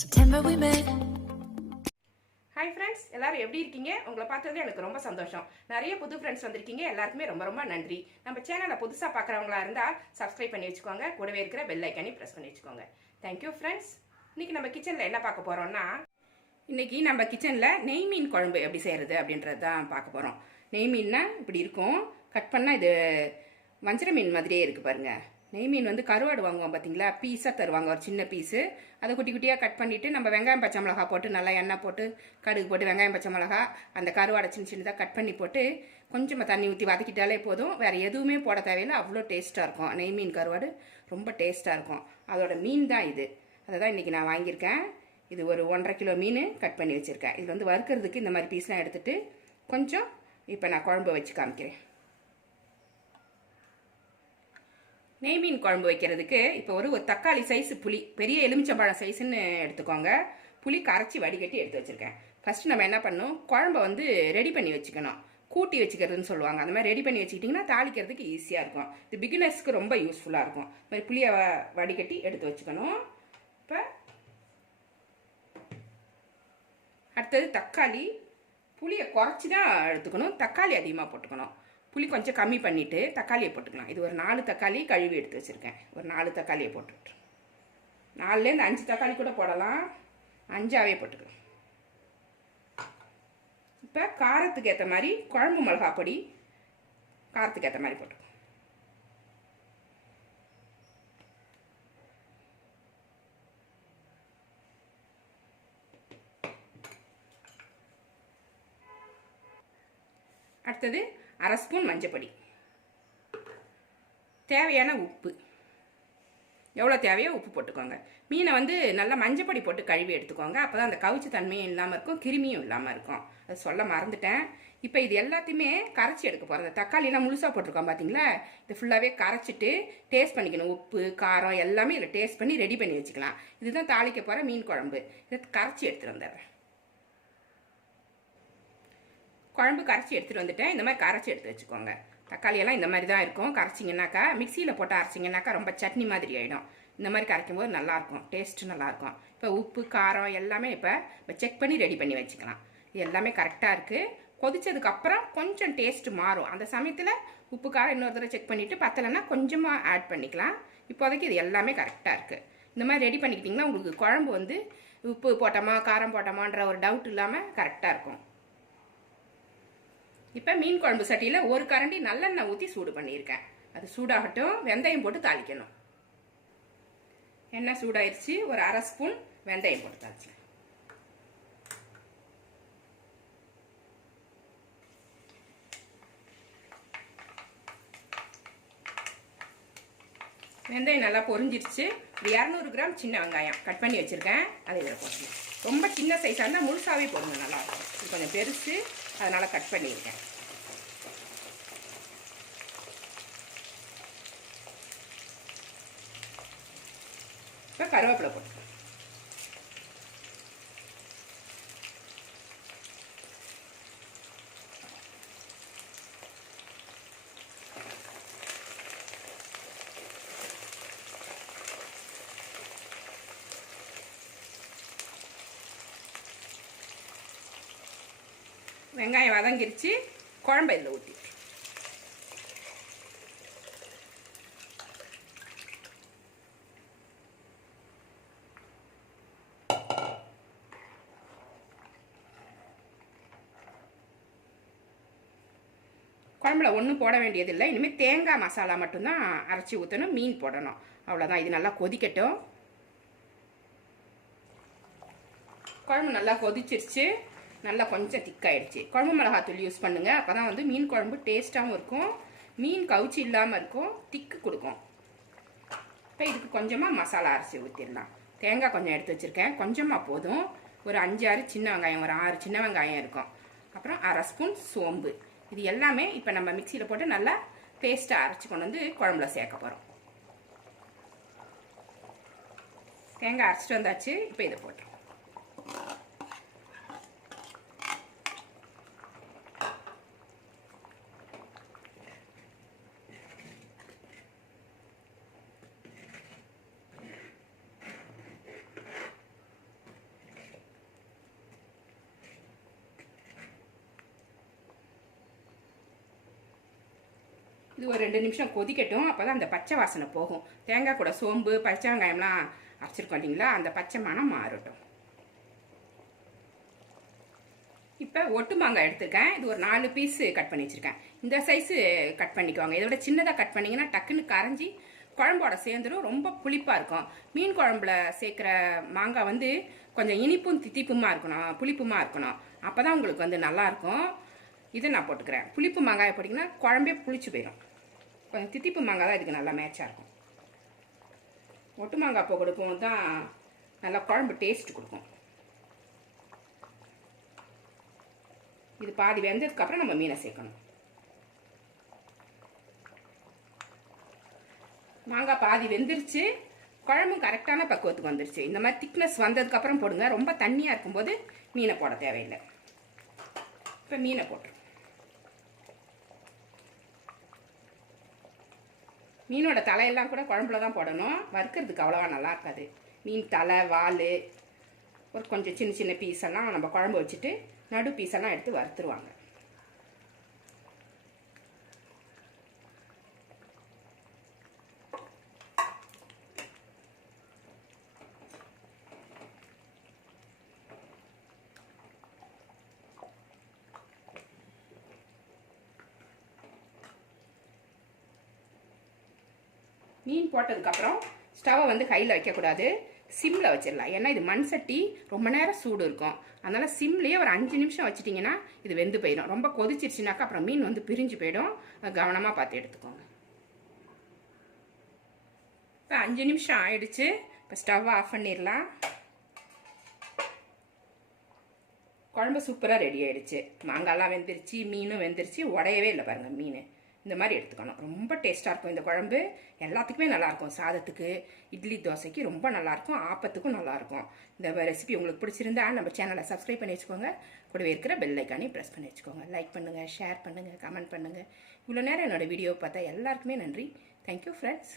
September we met. Hi friends எல்லாரும் எப்படி இருக்கீங்க? உங்களை பார்த்தது எனக்கு ரொம்ப சந்தோஷம். நிறைய புது ஃப்ரெண்ட்ஸ் வந்திருக்கீங்க. எல்லாருக்குமே ரொம்ப ரொம்ப நன்றி. நம்ம சேனலை புதுசாக பார்க்குறவங்களா இருந்தால் சப்ஸ்கிரைப் பண்ணி வச்சுக்கோங்க. கூடவே இருக்கிற பெல் ஐக்கானையும் ப்ரெஸ் பண்ணி வச்சுக்கோங்க. தேங்க்யூ ஃப்ரெண்ட்ஸ் இன்னைக்கு நம்ம கிச்சனில் என்ன பார்க்க போகிறோம்னா இன்றைக்கி நம்ம கிச்சனில் நெய் மீன் குழம்பு எப்படி செய்கிறது அப்படின்றது தான் பார்க்க போகிறோம் நெய் மீன்னா இப்படி இருக்கும். கட் பண்ணால் இது வஞ்சர மீன் மாதிரியே இருக்குது பாருங்கள் நெய் மீன் வந்து கருவாடு வாங்குவோம் பார்த்தீங்களா பீஸாக தருவாங்க. ஒரு சின்ன பீஸு. அதை குட்டி குட்டியாக கட் பண்ணிவிட்டு நம்ம வெங்காயம் பச்சை மிளகா போட்டு நல்லா எண்ணெய் போட்டு கடுகு போட்டு வெங்காயம் பச்சை மிளகா அந்த கருவாடை சின்ன சின்னதாக கட் பண்ணி போட்டு கொஞ்சமாக தண்ணி ஊற்றி வதக்கிட்டாலே போதும். வேறு எதுவுமே போட தேவையில்லை. அவ்வளோ டேஸ்ட்டாக இருக்கும். நெய் மீன் கருவாடு ரொம்ப டேஸ்ட்டாக இருக்கும். அதோட மீன் தான் இது. அதை தான் இன்றைக்கி நான் வாங்கியிருக்கேன். இது ஒரு ஒன்றரை கிலோ மீன் கட் பண்ணி வச்சுருக்கேன். இது வந்து வறுக்கிறதுக்கு இந்த மாதிரி பீஸ்லாம் எடுத்துகிட்டு கொஞ்சம் இப்போ நான் குழம்பு வச்சு காமிக்கிறேன். நெய் மீன் குழம்பு வைக்கிறதுக்கு இப்போ ஒரு ஒரு தக்காளி சைஸ் புளி பெரிய எலுமிச்சம்பழம் சைஸ்ன்னு எடுத்துக்கோங்க. புளி கரைச்சி வடிகட்டி எடுத்து வச்சுருக்கேன். ஃபஸ்ட்டு நம்ம என்ன பண்ணணும்? குழம்ப வந்து ரெடி பண்ணி வச்சுக்கணும். கூட்டி வச்சுக்கிறதுன்னு சொல்லுவாங்க. அந்த மாதிரி ரெடி பண்ணி வச்சுக்கிட்டிங்கன்னா தாளிக்கிறதுக்கு ஈஸியாக இருக்கும். இது பிகினர்ஸ்க்கு ரொம்ப யூஸ்ஃபுல்லாக இருக்கும். இந்த மாதிரி புளியை வ- வடிகட்டி எடுத்து வச்சுக்கணும். இப்போ அடுத்தது தக்காளி. புளியை குறைச்சி தான் எடுத்துக்கணும். தக்காளி அதிகமாக போட்டுக்கணும். புளி கொஞ்சம் கம்மி பண்ணிவிட்டு தக்காளியை போட்டுக்கலாம். இது ஒரு நாலு தக்காளி கழுவி எடுத்து வச்சுருக்கேன். ஒரு நாலு தக்காளியை போட்டுட்டு. நாலுலேருந்து அஞ்சு தக்காளி கூட போடலாம். அஞ்சாவே போட்டுக்கலாம். இப்போ காரத்துக்கு ஏற்ற மாதிரி குழம்பு மிளகா பொடி காரத்துக்கு ஏற்ற மாதிரி போட்டுக்கலாம். அடுத்தது அரை ஸ்பூன் மஞ்சப்பொடி தேவையான உப்பு. எவ்வளோ தேவையோ உப்பு போட்டுக்கோங்க. மீனை வந்து நல்லா மஞ்சப்பொடி போட்டு கழுவி எடுத்துக்கோங்க. அப்போ தான் அந்த கவுச்சு தன்மையும் இல்லாமல் இருக்கும் கிருமியும் இல்லாமல் இருக்கும். அது சொல்ல மறந்துட்டேன். இப்போ இது எல்லாத்தையுமே கரைச்சி எடுக்க போகிறேன் தக்காளிலாம் முழுசாக போட்டிருக்கோம் பார்த்தீங்களா இது ஃபுல்லாகவே கரைச்சிட்டு டேஸ்ட் பண்ணிக்கணும். உப்பு காரம் எல்லாமே இதில் டேஸ்ட் பண்ணி ரெடி பண்ணி வச்சுக்கலாம். இதுதான் தாளிக்க போகிற மீன் குழம்பு. இதை கரைச்சி எடுத்துகிட்டு வந்துடுறேன். குழம்பு கரைச்சி எடுத்துகிட்டு வந்துட்டேன். இந்த மாதிரி கரைச்சி எடுத்து வச்சுக்கோங்க. தக்காளி எல்லாம் இந்த மாதிரி தான் இருக்கும். கரைச்சிங்கனாக்கா மிக்சியில் போட்டு அரைச்சிங்கனாக்கா ரொம்ப சட்னி மாதிரி ஆகிடும் இந்த மாதிரி கரைக்கும் போது நல்லாயிருக்கும். டேஸ்ட்டு நல்லாயிருக்கும். இப்போ உப்பு காரம் எல்லாமே இப்போ இப்போ செக் பண்ணி ரெடி பண்ணி வச்சுக்கலாம். இது எல்லாமே கரெக்டாக இருக்குது கொதிச்சதுக்கப்புறம் கொஞ்சம் டேஸ்ட் மாறும். அந்த சமயத்தில் உப்பு காரம் இன்னொரு தடவை செக் பண்ணிவிட்டு பத்தலைன்னா கொஞ்சமாக ஆட் பண்ணிக்கலாம். இப்போதைக்கு இது எல்லாமே கரெக்டாக இருக்குது இந்த மாதிரி ரெடி பண்ணிக்கிட்டிங்கன்னா உங்களுக்கு குழம்பு வந்து உப்பு போட்டோமா காரம் போட்டோமான்ற ஒரு டவுட் இல்லாமல் கரெக்டாக இருக்கும். இப்போ மீன் குழம்பு சட்டியில் ஒரு கரண்டி நல்லெண்ணெய் ஊற்றி சூடு பண்ணியிருக்கேன். அது சூடாகட்டும் வெந்தயம் போட்டு தாளிக்கணும். எண்ணெய் சூடாயிருச்சு ஒரு அரை ஸ்பூன் வெந்தயம் போட்டு தாளிச்சு வெந்தயம் நல்லா பொரிஞ்சிருச்சு. ஒரு இரநூறு கிராம் சின்ன வெங்காயம் கட் பண்ணி வச்சுருக்கேன். அதை இதில் போட்டுக்கலாம். ரொம்ப சின்ன சைஸாக இருந்தால் முழுசாகவே போடுங்க நல்லாயிருக்கும் இது கொஞ்சம் பெருசு அதனால் கட் பண்ணியிருக்கேன். இப்போ கருவேப்பிலை போட்டுக்கலாம் வெங்காயம் வதங்கிருச்சு குழம்பு இதில் ஊற்றி குழம்புல ஒன்றும் போட வேண்டியதில்லை. இனிமேல் தேங்காய் மசாலா மட்டும்தான் அரைச்சி ஊற்றணும் மீன் போடணும். அவ்வளோதான் இது நல்லா கொதிக்கட்டும். குழம்பு நல்லா கொதிச்சிருச்சு. நல்லா கொஞ்சம் திக்காயிடுச்சு. குழம்பு மிளகாத்தூள் யூஸ் பண்ணுங்க. அப்போ தான் வந்து மீன் குழம்பு டேஸ்ட்டாகவும் இருக்கும். மீன் கவுச்சி இல்லாமல் இருக்கும். திக்கு கொடுக்கும். இப்போ இதுக்கு கொஞ்சமாக மசாலா அரைச்சி ஊற்றிடலாம் தேங்காய் கொஞ்சம் எடுத்து வச்சுருக்கேன். கொஞ்சமாக போதும். ஒரு அஞ்சு ஆறு சின்ன வெங்காயம் ஒரு ஆறு சின்ன வெங்காயம் இருக்கும். அப்புறம் அரை ஸ்பூன் சோம்பு. இது எல்லாமே இப்போ நம்ம மிக்சியில் போட்டு நல்லா பேஸ்ட்டாக அரைச்சி கொண்டு வந்து குழம்புல சேர்க்க போகிறோம் தேங்காய் அரைச்சிட்டு வந்தாச்சு. இப்போ இதை போட்டுரும் இது ஒரு ரெண்டு நிமிஷம் கொதிக்கட்டும். அப்போ தான் அந்த பச்சை வாசனை போகும். தேங்காய் கூட சோம்பு பச்சை வெங்காயம்லாம் அரைச்சிருக்கோம் இல்லைங்களா? அந்த பச்சை மணம் மாறட்டும். இப்போ ஒட்டு மாங்காய் எடுத்துருக்கேன். இது ஒரு நாலு பீஸு கட் பண்ணி வச்சுருக்கேன். இந்த சைஸு கட் பண்ணிக்குவாங்க இதோட சின்னதாக கட் பண்ணிங்கன்னா டக்குன்னு கரைஞ்சி குழம்போட சேர்ந்துடும் ரொம்ப புளிப்பாக இருக்கும். மீன் குழம்புல சேர்க்குற மாங்காய் வந்து கொஞ்சம் இனிப்பும் தித்திப்புமா இருக்கணும். புளிப்புமா இருக்கணும். அப்போ தான் உங்களுக்கு வந்து நல்லாயிருக்கும் இதை நான் போட்டுக்கிறேன். புளிப்பு மாங்காயை போட்டிங்கன்னா குழம்பே புளிச்சு போயிடும் கொஞ்சம் தித்திப்பு மாங்காய் தான் இதுக்கு நல்லா மேட்சாக இருக்கும். ஒட்டு மாங்காய் பூ கொடுக்கும் தான் நல்லா குழம்பு டேஸ்ட் கொடுக்கும். இது பாதி வெந்ததுக்கப்புறம் நம்ம மீனை சேர்க்கணும். மாங்காய் பாதி வெந்துருச்சு. குழம்பும் கரெக்டான பக்குவத்துக்கு வந்துருச்சு. இந்த மாதிரி திக்னஸ் வந்ததுக்கப்புறம் போடுங்க. ரொம்ப தண்ணியாக இருக்கும்போது மீனை போட தேவையில்லை. இப்போ மீனை போட்டுருவோம். மீனோட தலையெல்லாம் கூட குழம்புல தான் போடணும். வறுக்கிறதுக்கு அவ்வளோவா நல்லா இருக்காது. மீன் தலை வால் ஒரு கொஞ்சம் சின்ன சின்ன பீஸெல்லாம் நம்ம குழம்பு வச்சுட்டு நடு பீஸெல்லாம் எடுத்து வறுத்துருவாங்க. மீன் போட்டதுக்கப்புறம் ஸ்டவ்வை வந்து கையில் வைக்கக்கூடாது. சிம்மில் வச்சிடலாம். ஏன்னா இது மண் சட்டி ரொம்ப நேரம் சூடு இருக்கும். அதனால் சிம்லேயே ஒரு அஞ்சு நிமிஷம் வச்சிட்டிங்கன்னா இது வெந்து போயிடும். ரொம்ப கொதிச்சிருச்சுனாக்கா அப்புறம் மீன் வந்து பிரிஞ்சு போயிடும். கவனமாக பார்த்து எடுத்துக்கோங்க. இப்போ அஞ்சு நிமிஷம் ஆயிடுச்சு. இப்போ ஸ்டவ் ஆஃப் பண்ணிடலாம். குழம்பு சூப்பராக ரெடி ஆயிடுச்சு. மாங்காய்லாம் வெந்துருச்சு மீனும் வெந்துருச்சு. உடையவே இல்லை பாருங்கள் மீன். இந்த மாதிரி எடுத்துக்கணும். ரொம்ப டேஸ்ட்டாக இருக்கும். இந்த குழம்பு எல்லாத்துக்குமே நல்லாயிருக்கும். சாதத்துக்கு இட்லி தோசைக்கு ரொம்ப நல்லாயிருக்கும். ஆப்பத்துக்கும் நல்லாயிருக்கும். இந்த ரெசிபி உங்களுக்கு பிடிச்சிருந்தா நம்ம சேனலை சப்ஸ்கிரைப் பண்ணி வச்சுக்கோங்க. கூடவே இருக்கிற பெல் ஐக்கானே ப்ரெஸ் பண்ணி வச்சுக்கோங்க. லைக் பண்ணுங்கள் ஷேர் பண்ணுங்கள் கமெண்ட் பண்ணுங்கள் இவ்வளோ நேரம் என்னோடய வீடியோ பார்த்தா எல்லாருக்குமே நன்றி. Thank you friends